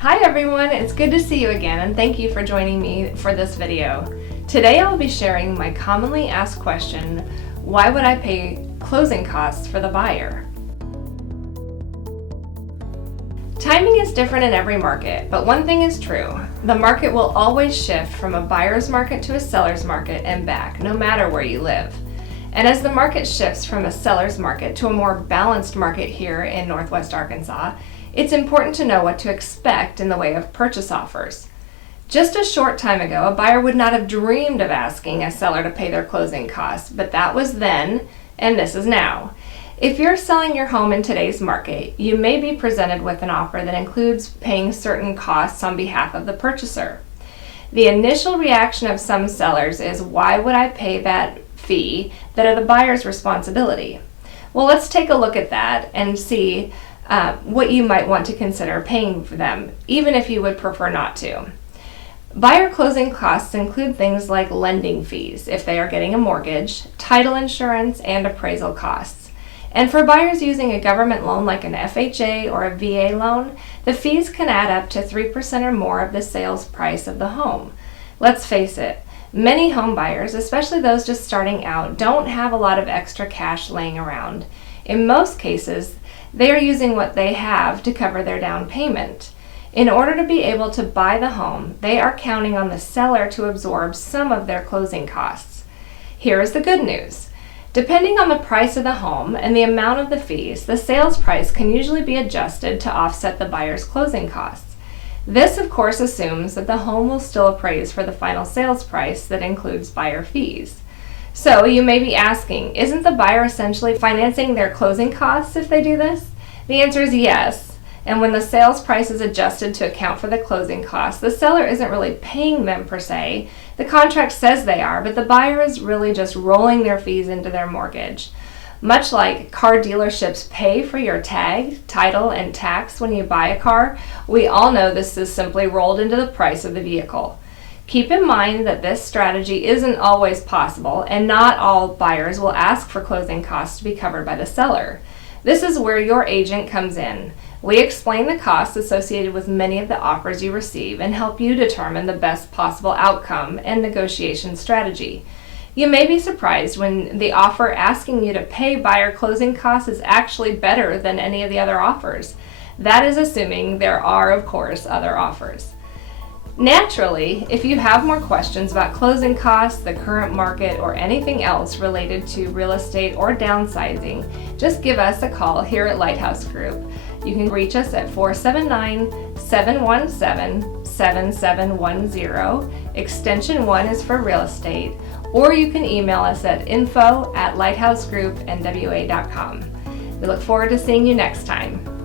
Hi everyone, it's good to see you again and thank you for joining me for this video. Today I'll be sharing my commonly asked question, why would I pay closing costs for the buyer? Timing is different in every market, but one thing is true. The market will always shift from a buyer's market to a seller's market and back, no matter where you live. And as the market shifts from a seller's market to a more balanced market here in Northwest Arkansas, it's important to know what to expect in the way of purchase offers. Just a short time ago, a buyer would not have dreamed of asking a seller to pay their closing costs, but that was then, and this is now. If you're selling your home in today's market, you may be presented with an offer that includes paying certain costs on behalf of the purchaser. The initial reaction of some sellers is, why would I pay that fee that are the buyer's responsibility? Well, let's take a look at that and see what you might want to consider paying for them, even if you would prefer not to. Buyer closing costs include things like lending fees if they are getting a mortgage, title insurance, and appraisal costs. And for buyers using a government loan like an FHA or a VA loan, the fees can add up to 3% or more of the sales price of the home. Let's face it, many home buyers, especially those just starting out, don't have a lot of extra cash laying around. In most cases, they are using what they have to cover their down payment. In order to be able to buy the home, they are counting on the seller to absorb some of their closing costs. Here is the good news. Depending on the price of the home and the amount of the fees, the sales price can usually be adjusted to offset the buyer's closing costs. This, of course, assumes that the home will still appraise for the final sales price that includes buyer fees. So you may be asking, isn't the buyer essentially financing their closing costs if they do this? The answer is yes. And when the sales price is adjusted to account for the closing costs, the seller isn't really paying them per se. The contract says they are, but the buyer is really just rolling their fees into their mortgage. Much like car dealerships pay for your tag, title, and tax when you buy a car, we all know this is simply rolled into the price of the vehicle. Keep in mind that this strategy isn't always possible, and not all buyers will ask for closing costs to be covered by the seller. This is where your agent comes in. We explain the costs associated with many of the offers you receive and help you determine the best possible outcome and negotiation strategy. You may be surprised when the offer asking you to pay buyer closing costs is actually better than any of the other offers. That is assuming there are, of course, other offers. Naturally, if you have more questions about closing costs, the current market, or anything else related to real estate or downsizing, just give us a call here at Lighthouse Group. You can reach us at 479-717-7710. Extension 1 is for real estate, or you can email us at info@lighthousegroupnwa.com. We look forward to seeing you next time.